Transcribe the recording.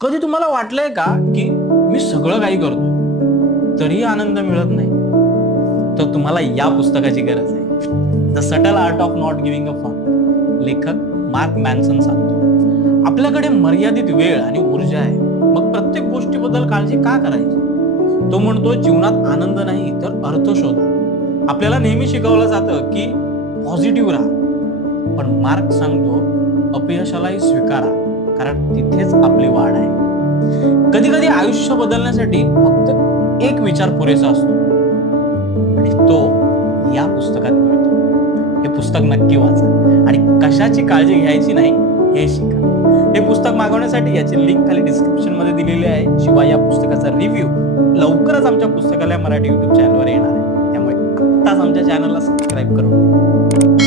कधी तुम्हाला वाटलंय का की मी सगळं काही करतो तरीही आनंद मिळत नाही. तर तुम्हाला या पुस्तकाची गरज आहे. The subtle art of not giving a form लेखक मार्क मॅन्सन सांगतो. आपल्याकडे मर्यादित वेळ आणि ऊर्जा आहे. मग प्रत्येक गोष्टीबद्दल काळजी का करायची? तो म्हणतो जीवनात आनंद नाही तर अर्थ शोधा. आपल्याला नेहमी शिकवलं जातं की पॉझिटिव्ह राहा. पण मार्क सांगतो अपयशालाही स्वीकारा कारण तिथेच आपली कधी कधी आयुष्य बदलण्यासाठी फक्त एक विचार पुरेसा असतो. आणि तो या पुस्तकात मिळतो. हे पुस्तक नक्की वाचा. आणि कशाची काळजी घ्यायची नाही हे शिका. हे पुस्तक मागवण्यासाठी याची लिंक खाली डिस्क्रिप्शनमध्ये दिलेली आहे. शिवाय या पुस्तकाचा रिव्ह्यू लवकरच आमच्या पुस्तकालय मराठी युट्यूब चॅनलवर येणार आहे. त्यामुळे आत्ताच आमच्या चॅनलला सबस्क्राईब करू